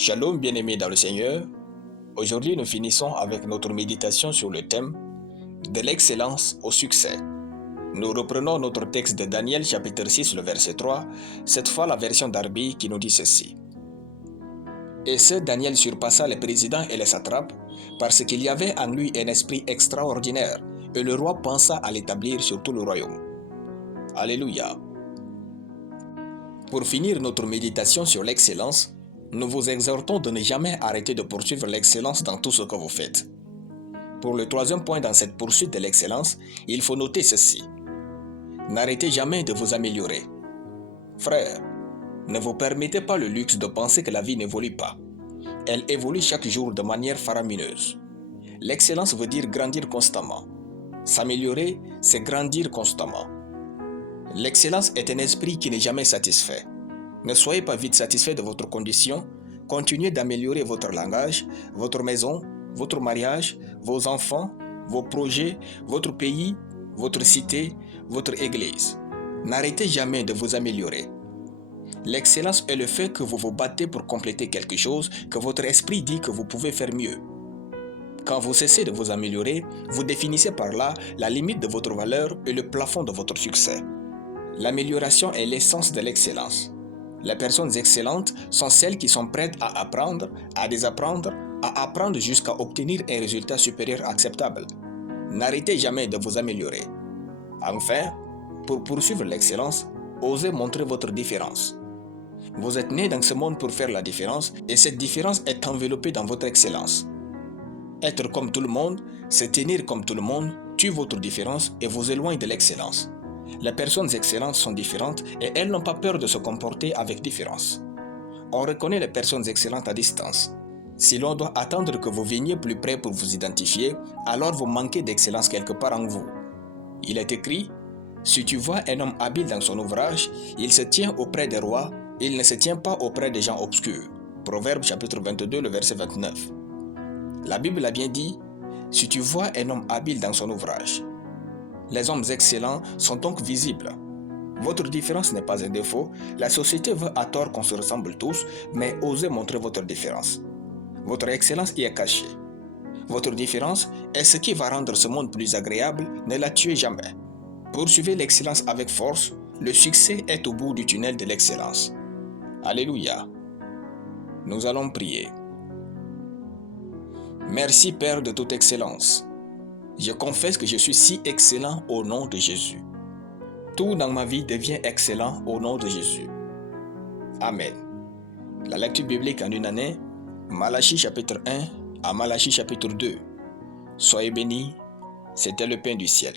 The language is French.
Shalom bien-aimés dans le Seigneur. Aujourd'hui, nous finissons avec notre méditation sur le thème de l'excellence au succès. Nous reprenons notre texte de Daniel chapitre 6, le verset 3, cette fois la version Darby qui nous dit ceci. Et ce Daniel surpassa les présidents et les satrapes parce qu'il y avait en lui un esprit extraordinaire et le roi pensa à l'établir sur tout le royaume. Alléluia. Pour finir notre méditation sur l'excellence, nous vous exhortons de ne jamais arrêter de poursuivre l'excellence dans tout ce que vous faites. Pour le troisième point dans cette poursuite de l'excellence, il faut noter ceci. N'arrêtez jamais de vous améliorer. Frères, ne vous permettez pas le luxe de penser que la vie n'évolue pas. Elle évolue chaque jour de manière faramineuse. L'excellence veut dire grandir constamment. S'améliorer, c'est grandir constamment. L'excellence est un esprit qui n'est jamais satisfait. Ne soyez pas vite satisfait de votre condition, continuez d'améliorer votre langage, votre maison, votre mariage, vos enfants, vos projets, votre pays, votre cité, votre église. N'arrêtez jamais de vous améliorer. L'excellence est le fait que vous vous battez pour compléter quelque chose, que votre esprit dit que vous pouvez faire mieux. Quand vous cessez de vous améliorer, vous définissez par là la limite de votre valeur et le plafond de votre succès. L'amélioration est l'essence de l'excellence. Les personnes excellentes sont celles qui sont prêtes à apprendre, à désapprendre, à apprendre jusqu'à obtenir un résultat supérieur acceptable. N'arrêtez jamais de vous améliorer. Enfin, pour poursuivre l'excellence, osez montrer votre différence. Vous êtes né dans ce monde pour faire la différence et cette différence est enveloppée dans votre excellence. Être comme tout le monde, se tenir comme tout le monde, tue votre différence et vous éloigne de l'excellence. Les personnes excellentes sont différentes et elles n'ont pas peur de se comporter avec différence. On reconnaît les personnes excellentes à distance. Si l'on doit attendre que vous veniez plus près pour vous identifier, alors vous manquez d'excellence quelque part en vous. Il est écrit, « Si tu vois un homme habile dans son ouvrage, il se tient auprès des rois, il ne se tient pas auprès des gens obscurs. » Proverbe chapitre 22, le verset 29. La Bible a bien dit, « Si tu vois un homme habile dans son ouvrage. » Les hommes excellents sont donc visibles. Votre différence n'est pas un défaut. La société veut à tort qu'on se ressemble tous, mais osez montrer votre différence. Votre excellence y est cachée. Votre différence est ce qui va rendre ce monde plus agréable, ne la tuez jamais. Poursuivez l'excellence avec force, le succès est au bout du tunnel de l'excellence. Alléluia. Nous allons prier. Merci Père de toute excellence. Je confesse que je suis si excellent au nom de Jésus. Tout dans ma vie devient excellent au nom de Jésus. Amen. La lecture biblique en une année, Malachie chapitre 1 à Malachie chapitre 2. Soyez bénis, c'était le pain du ciel.